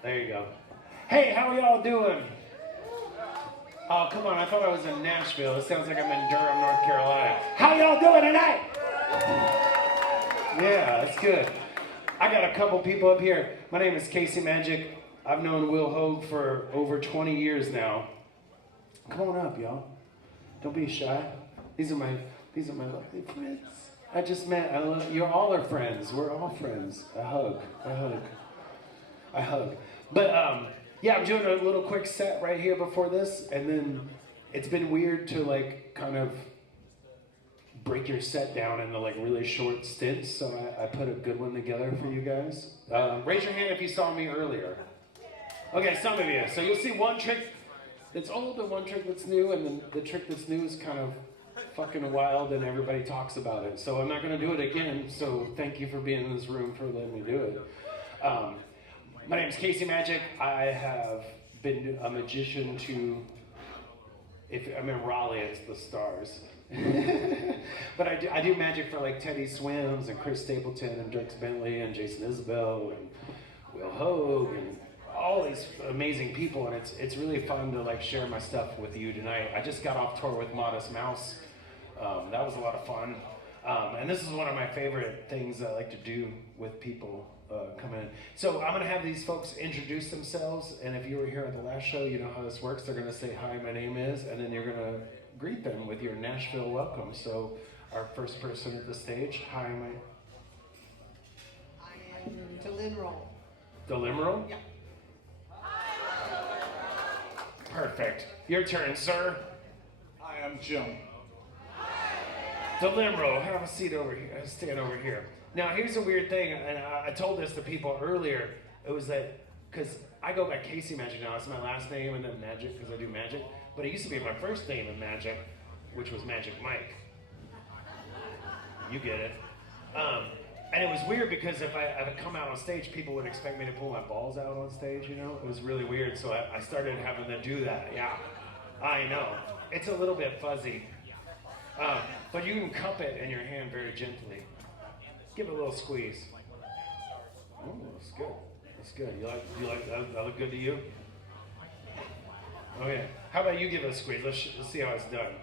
There you go. Hey, how are y'all doing? Oh, come on. I thought I was in Nashville. It sounds like I'm in Durham, North Carolina. How y'all doing tonight? Yeah, that's good. I got a couple people up here. My name is CASEYMAGIC. I've known Will Hoge for over 20 years now. Come on up, y'all. Don't be shy. These are my lovely friends. I just met. You all are friends. We're all friends. I hug. But yeah, I'm doing a little quick set right here before this, and then it's been weird to like kind of break your set down into like really short stints. So I put a good one together for you guys. Raise your hand if you saw me earlier. Okay, some of you. So you'll see one trick that's old and one trick that's new, and then the trick that's new is kind of fucking wild and everybody talks about it. So I'm not going to do it again, so thank you for being in this room for letting me do it. My name is CASEYMAGIC. I have been a magician to, if I'm in Raleigh, it's the stars. But I do magic for like Teddy Swims and Chris Stapleton and Dirk Bentley and Jason Isabel and Will Hoge and all these amazing people, and it's really fun to like share my stuff with you tonight. I just got off tour with Modest Mouse. That was a lot of fun. And this is one of my favorite things I like to do with people coming in. So I'm going to have these folks introduce themselves, and if you were here at the last show, you know how this works. They're going to say, "Hi, my name is," and then you're going to greet them with your Nashville welcome. So our first person at the stage, hi, I am Delimeral. Delimeral? Yeah. Perfect. Your turn, sir. Hi, I'm Jim. Delimeral, have a seat over here. Stand over here. Now, here's a weird thing, and I told this to people earlier. It was that, because I go by CASEYMAGIC now. It's my last name and then Magic, because I do magic. But it used to be my first name in magic, which was Magic Mike. You get it. And it was weird because if I come out on stage, people would expect me to pull my balls out on stage, you know? It was really weird, so I started having to do that. Yeah, I know. It's a little bit fuzzy. But you can cup it in your hand very gently. Give it a little squeeze. Oh, that's good. That's good. You like that look good to you? Okay. How about you give it a squeeze? Let's see how it's done.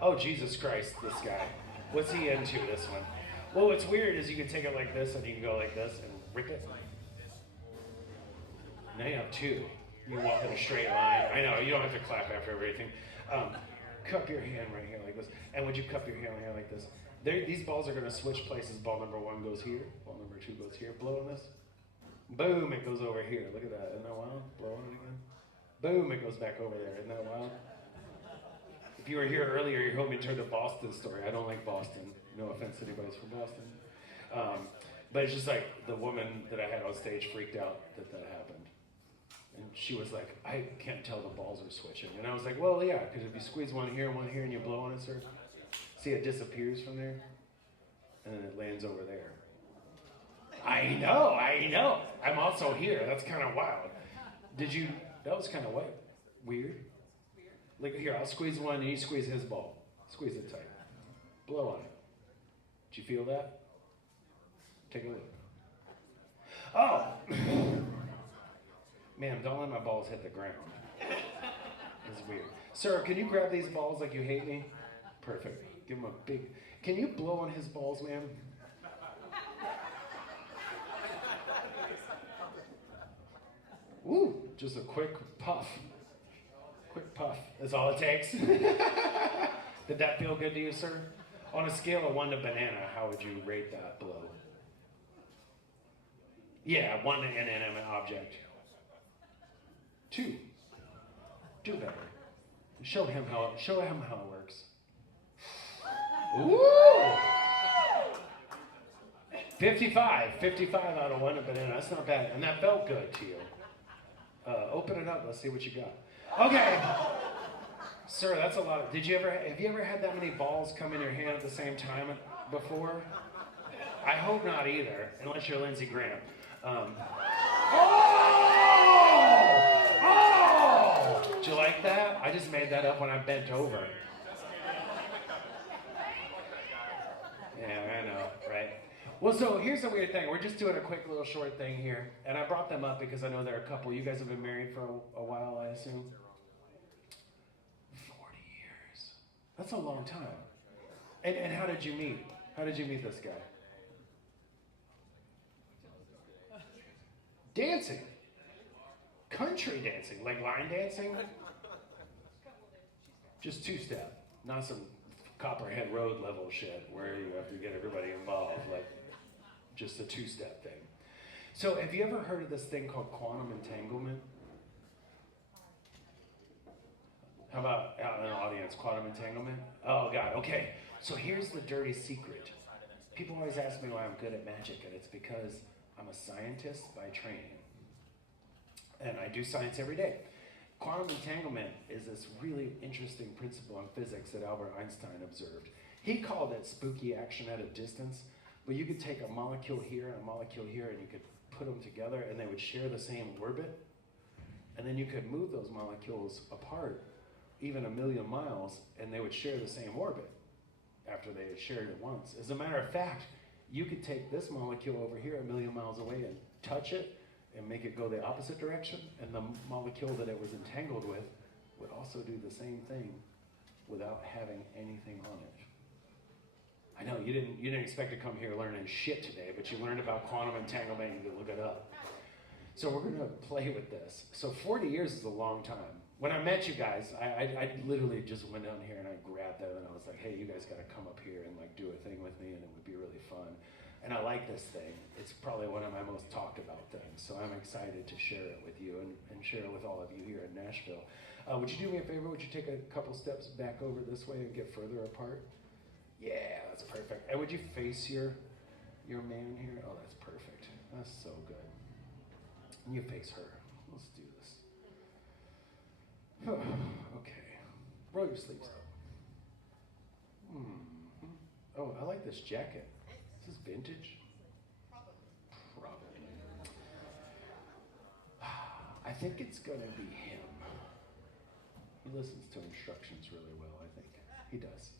Oh, Jesus Christ, this guy. What's he into, this one? Well, what's weird is you can take it like this and you can go like this and rip it. Now you have two. You can walk in a straight line. I know, you don't have to clap after everything. Cup your hand right here like this. And would you cup your hand like this? These balls are going to switch places. Ball number one goes here. Ball number two goes here. Blow on this. Boom, it goes over here. Look at that. Isn't that wild? Blow on it again. Boom, it goes back over there. Isn't that wild? If you were here earlier, you heard me turn to Boston story. I don't like Boston. No offense to anybody's from Boston. But it's just like the woman that I had on stage freaked out that happened. And she was like, "I can't tell the balls are switching." And I was like, "Well, yeah, because if you squeeze one here, and you blow on it, sir, see it disappears from there, and then it lands over there." I know. I'm also here. That's kind of wild. That was kind of weird. Like, here, I'll squeeze one, and you squeeze his ball. Squeeze it tight. Blow on it. Did you feel that? Take a look. Oh! Man, don't let my balls hit the ground. That's weird. Sir, can you grab these balls like you hate me? Perfect. Give him a big... Can you blow on his balls, man? Woo! Just a quick puff. Quick puff. That's all it takes. Did that feel good to you, sir? On a scale of 1 to banana, how would you rate that blow? Yeah, 1 inanimate object. 2. Do better. Show him how it works. Ooh! 55 out of 1 to banana. That's not bad. And that felt good to you. Open it up. Let's see what you got. Okay. Sir, that's a lot. Have you ever had that many balls come in your hand at the same time before? I hope not either, unless you're Lindsey Graham. Did you like that? I just made that up when I bent over. Yeah, I know, right? Well, so here's the weird thing. We're just doing a quick little short thing here. And I brought them up because I know they're a couple. You guys have been married for a while, I assume? 40 years. That's a long time. And how did you meet? How did you meet this guy? Dancing. Country dancing. Like line dancing? Just two-step. Not some Copperhead Road level shit where you have to get everybody involved. Like, just a two-step thing. So have you ever heard of this thing called quantum entanglement? How about out in the audience, quantum entanglement? Oh God, okay. So here's the dirty secret. People always ask me why I'm good at magic, and it's because I'm a scientist by training. And I do science every day. Quantum entanglement is this really interesting principle in physics that Albert Einstein observed. He called it spooky action at a distance. But you could take a molecule here and a molecule here, and you could put them together, and they would share the same orbit. And then you could move those molecules apart, even 1,000,000 miles, and they would share the same orbit after they had shared it once. As a matter of fact, you could take this molecule over here 1,000,000 miles away and touch it and make it go the opposite direction, and the molecule that it was entangled with would also do the same thing without having anything on it. I know you didn't expect to come here learning shit today, but you learned about quantum entanglement. You can look it up. So we're going to play with this. So 40 years is a long time. When I met you guys, I literally just went down here and I grabbed them and I was like, hey, you guys got to come up here and like do a thing with me, and it would be really fun. And I like this thing. It's probably one of my most talked about things. So I'm excited to share it with you and share it with all of you here in Nashville. Would you do me a favor? Would you take a couple steps back over this way and get further apart? Yeah, that's perfect. And would you face your man here? Oh, that's perfect. That's so good. And you face her. Let's do this. Okay. Roll your sleeves up. Oh, I like this jacket. Is this vintage? Probably. I think it's gonna be him. He listens to instructions really well, I think. He does.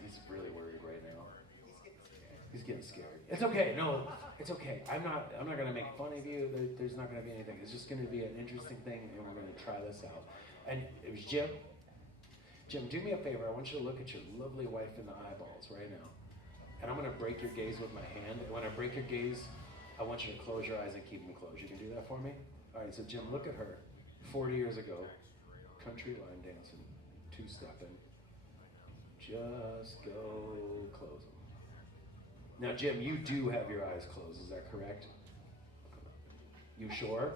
He's really worried right now. He's getting scared. It's okay. No, it's okay. I'm not gonna make fun of you. There's not gonna be anything. It's just gonna be an interesting thing, and we're gonna try this out. And it was Jim. Jim, do me a favor. I want you to look at your lovely wife in the eyeballs right now. And I'm gonna break your gaze with my hand. And when I break your gaze, I want you to close your eyes and keep them closed. You can do that for me? All right. So Jim, look at her. 40 years ago, country line dancing, two-stepping. Just go close them. Now, Jim, you do have your eyes closed. Is that correct? You sure?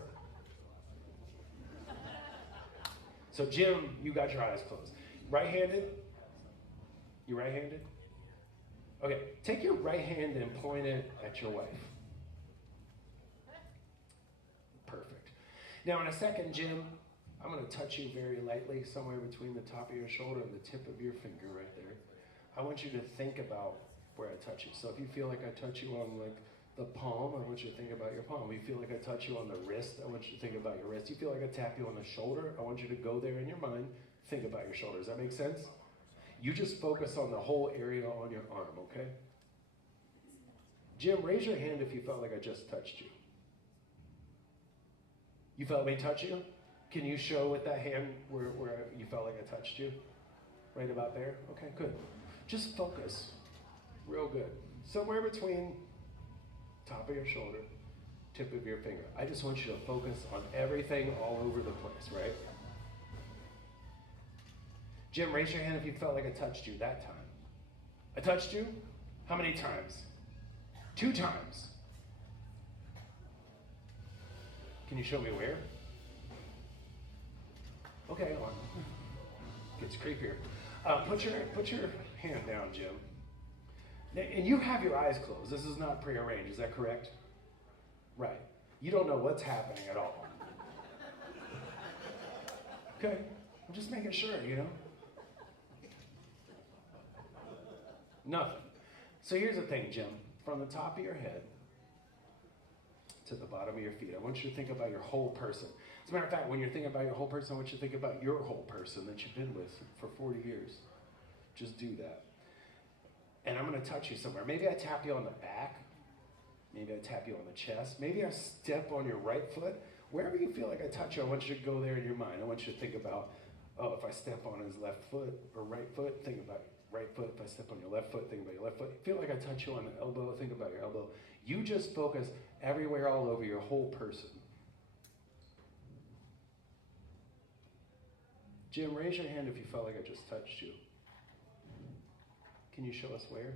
So, Jim, you got your eyes closed. Right-handed? You right-handed? Okay, take your right hand and point it at your wife. Perfect. Now, in a second, Jim, I'm going to touch you very lightly, somewhere between the top of your shoulder and the tip of your finger right there. I want you to think about where I touch you. So if you feel like I touch you on like the palm, I want you to think about your palm. If you feel like I touch you on the wrist, I want you to think about your wrist. You feel like I tap you on the shoulder, I want you to go there in your mind, think about your shoulder. Does that make sense? You just focus on the whole area on your arm, okay? Jim, raise your hand if you felt like I just touched you. You felt me touch you? Can you show with that hand where you felt like I touched you? Right about there? Okay, good. Just focus. Real good. Somewhere between top of your shoulder, tip of your finger. I just want you to focus on everything all over the place, right? Jim, raise your hand if you felt like I touched you that time. I touched you? How many times? 2 times. Can you show me where? Okay, on. Gets creepier. Put your hand down, Jim. And you have your eyes closed. This is not prearranged, is that correct? Right. You don't know what's happening at all. Okay, I'm just making sure, you know? Nothing. So here's the thing, Jim. From the top of your head to the bottom of your feet, I want you to think about your whole person. As a matter of fact, when you're thinking about your whole person, I want you to think about your whole person that you've been with for 40 years. Just do that. and I'm going to touch you somewhere. Maybe I tap you on the back. Maybe I tap you on the chest. Maybe I step on your right foot. Wherever you feel like I touch you, I want you to go there in your mind. I want you to think about, oh, if I step on his left foot or right foot, think about right foot. If I step on your left foot, think about your left foot. Feel like I touch you on the elbow, think about your elbow. You just focus everywhere, all over your whole person. Jim, raise your hand if you felt like I just touched you. Can you show us where?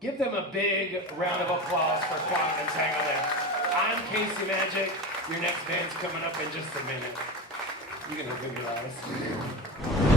Give them a big round of applause for Quantum Entanglement. I'm CASEYMAGIC. Your next band's coming up in just a minute. You can open your eyes.